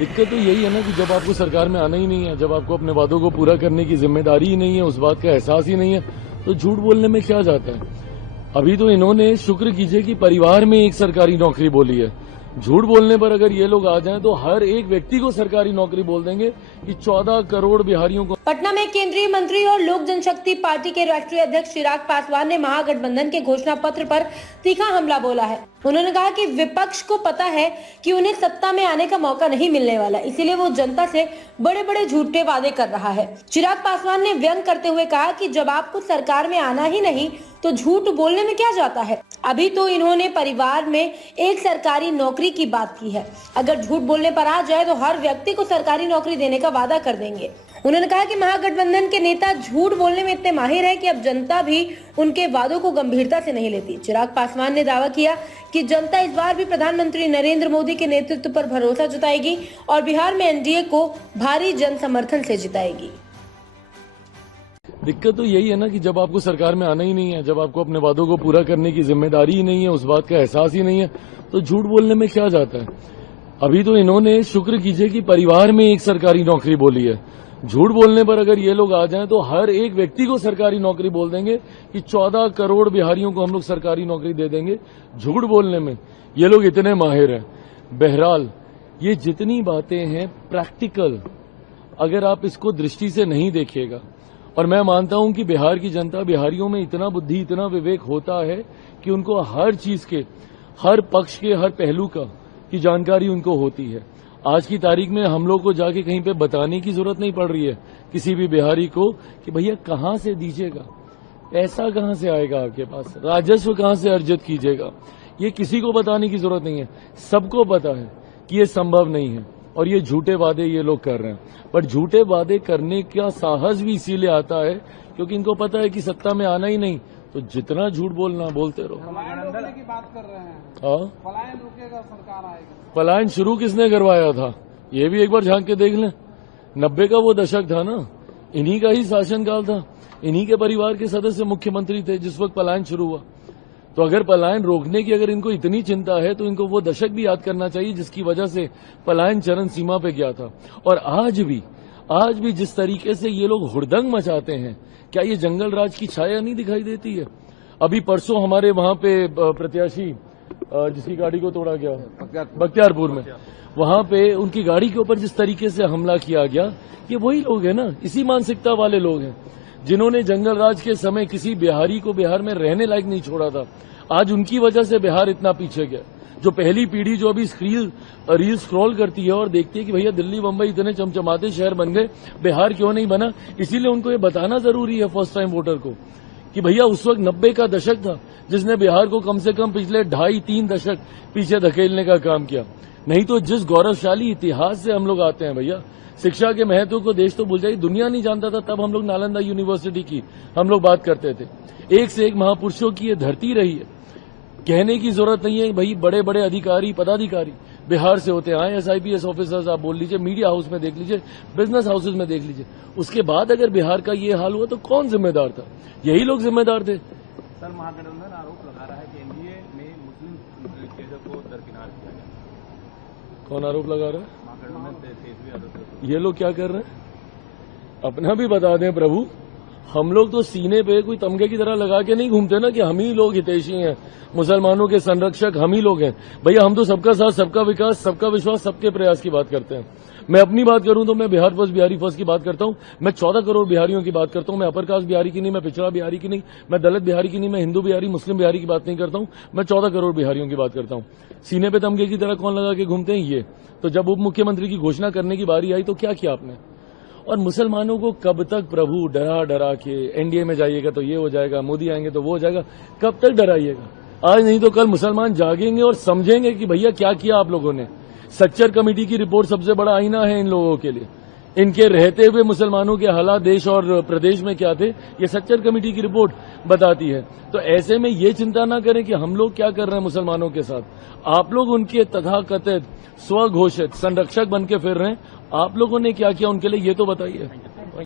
दिक्कत तो यही है ना कि जब आपको सरकार में आना ही नहीं है, जब आपको अपने वादों को पूरा करने की जिम्मेदारी ही नहीं है, उस बात का एहसास ही नहीं है, तो झूठ बोलने में क्या जाता है। अभी तो इन्होंने शुक्र कीजिए कि परिवार में एक सरकारी नौकरी बोली है। झूठ बोलने पर अगर ये लोग आ जाएं तो हर एक व्यक्ति को सरकारी नौकरी बोल देंगे कि 14 करोड़ बिहारियों को। पटना में केंद्रीय मंत्री और लोक जनशक्ति पार्टी के राष्ट्रीय अध्यक्ष चिराग पासवान ने महागठबंधन के घोषणा पत्र पर तीखा हमला बोला है। उन्होंने कहा कि विपक्ष को पता है कि उन्हें सत्ता में आने का मौका नहीं मिलने वाला, इसीलिए वो जनता से बड़े बड़े झूठे वादे कर रहा है। चिराग पासवान ने व्यंग करते हुए कहा कि जब आपको सरकार में आना ही नहीं तो झूठ बोलने में क्या जाता है। अभी तो इन्होंने परिवार में एक सरकारी नौकरी की बात की है, अगर झूठ बोलने पर आ जाए तो हर व्यक्ति को सरकारी नौकरी देने का वादा कर देंगे। उन्होंने कहा कि महागठबंधन के नेता झूठ बोलने में इतने माहिर है कि अब जनता भी उनके वादों को गंभीरता से नहीं लेती। चिराग पासवान ने दावा किया कि जनता इस बार भी प्रधानमंत्री नरेंद्र मोदी के नेतृत्व पर भरोसा जताएगी और बिहार में एनडीए को भारी जन समर्थन से जिताएगी। दिक्कत तो यही है ना कि जब आपको सरकार में आना ही नहीं है, जब आपको अपने वादों को पूरा करने की जिम्मेदारी ही नहीं है, उस बात का एहसास ही नहीं है, तो झूठ बोलने में क्या जाता है। अभी तो इन्होंने शुक्र कीजिए कि परिवार में एक सरकारी नौकरी बोली है। झूठ बोलने पर अगर ये लोग आ जाएं तो हर एक व्यक्ति को सरकारी नौकरी बोल देंगे कि 14 करोड़ बिहारियों को हम लोग सरकारी नौकरी दे देंगे। झूठ बोलने में ये लोग इतने माहिर हैं। बहरहाल ये जितनी बातें हैं प्रैक्टिकल, अगर आप इसको दृष्टि से नहीं देखिएगा, और मैं मानता हूं कि बिहार की जनता, बिहारियों में इतना बुद्धि, इतना विवेक होता है कि उनको हर चीज के, हर पक्ष के, हर पहलू की जानकारी उनको होती है। आज की तारीख में हम लोग को जाके कहीं पे बताने की जरूरत नहीं पड़ रही है किसी भी बिहारी को कि भैया कहां से दीजिएगा, पैसा कहां से आएगा आपके पास, राजस्व कहां से अर्जित कीजिएगा, ये किसी को बताने की जरूरत नहीं है। सबको पता है कि ये संभव नहीं है और ये झूठे वादे ये लोग कर रहे हैं। पर झूठे वादे करने का साहस भी इसीलिए आता है क्योंकि इनको पता है कि सत्ता में आना ही नहीं, तो जितना झूठ बोलना बोलते रहो। पलायन रोकने की बात कर रहे हैं। हाँ, पलायन रुकेगा, सरकार आएगी। पलायन शुरू किसने करवाया था ये भी एक बार झांक के देख लें। 90 का वो दशक था ना, इन्हीं का ही शासनकाल था, इन्हीं के परिवार के सदस्य मुख्यमंत्री थे जिस वक्त पलायन शुरू हुआ। तो अगर पलायन रोकने की अगर इनको इतनी चिंता है तो इनको वो दशक भी याद करना चाहिए जिसकी वजह से पलायन चरम सीमा पे गया था। और आज भी जिस तरीके से ये लोग हुड़दंग मचाते हैं, क्या ये जंगल राज की छाया नहीं दिखाई देती है। अभी परसों हमारे वहां पे प्रत्याशी जिसकी गाड़ी को तोड़ा गया बख्तियारपुर में, वहां पे उनकी गाड़ी के ऊपर जिस तरीके से हमला किया गया, ये वही लोग हैं ना, इसी मानसिकता वाले लोग हैं जिन्होंने जंगल राज के समय किसी बिहारी को बिहार में रहने लायक नहीं छोड़ा था। आज उनकी वजह से बिहार इतना पीछे गया। जो पहली पीढ़ी जो अभी रील स्क्रॉल करती है और देखती है कि भैया दिल्ली बंबई इतने चमचमाते शहर बन गए, बिहार क्यों नहीं बना, इसीलिए उनको ये बताना जरूरी है फर्स्ट टाइम वोटर को कि भैया उस वक्त 90 का दशक था जिसने बिहार को कम से कम पिछले 2.5-3 दशक पीछे धकेलने का काम किया। नहीं तो जिस गौरवशाली इतिहास से हम लोग आते हैं भैया, शिक्षा के महत्व को देश तो भूल जाइए, दुनिया नहीं जानता था, तब हम लोग नालंदा यूनिवर्सिटी की हम लोग बात करते थे। एक से एक महापुरुषों की ये धरती रही है, कहने की जरूरत नहीं है भाई। बड़े बड़े अधिकारी, पदाधिकारी बिहार से होते हैं, IAS IPS ऑफिसर्स आप बोल लीजिए, मीडिया हाउस में देख लीजिए, बिजनेस हाउसेज में देख लीजिए। उसके बाद अगर बिहार का ये हाल हुआ तो कौन जिम्मेदार था? यही लोग जिम्मेदार थे। सर, महागठबंधन आरोप लगा रहा है कि एनडीए में मुस्लिम लिटरेचर को दरकिनार किया गया। कौन आरोप लगा रहा है? महागठबंधन। ये लोग क्या कर रहे हैं अपना भी बता दें प्रभु। हम लोग तो सीने पे कोई तमगे की तरह लगा के नहीं घूमते ना कि हम ही लोग हितैषी हैं, मुसलमानों के संरक्षक हम ही लोग हैं। भैया हम तो सबका साथ, सबका विकास, सबका विश्वास, सबके प्रयास की बात करते हैं। मैं अपनी बात करूं तो मैं बिहार फर्स्ट, बिहारी फर्स्ट की बात करता हूं। मैं 14 करोड़ बिहारियों की बात करता हूं। मैं अपर कास्ट बिहारी की नहीं, मैं पिछड़ा बिहारी की नहीं, मैं दलित बिहारी की नहीं, मैं हिंदू बिहारी, मुस्लिम बिहारी की बात नहीं करता हूं। मैं 14 करोड़ बिहारियों की बात करता हूं। सीने पे तमगे की तरह कौन लगा के घूमते हैं ये? तो जब उप मुख्यमंत्री की घोषणा करने की बारी आई तो क्या किया आपने? और मुसलमानों को कब तक प्रभु डरा डरा के एनडीए में जाइएगा तो ये हो जाएगा, मोदी आएंगे तो वो हो जाएगा, कब तक डराइएगा? आज नहीं तो कल मुसलमान जागेंगे और समझेंगे कि भैया क्या किया आप लोगों ने। सच्चर कमेटी की रिपोर्ट सबसे बड़ा आईना है इन लोगों के लिए। इनके रहते हुए मुसलमानों के हालात देश और प्रदेश में क्या थे, ये सच्चर कमेटी की रिपोर्ट बताती है। तो ऐसे में ये चिंता ना करें कि हम लोग क्या कर रहे हैं मुसलमानों के साथ। आप लोग उनके तथाकथित स्वघोषित संरक्षक बन के फिर रहे हैं। आप लोगों ने क्या किया उनके लिए ये तो बताइए।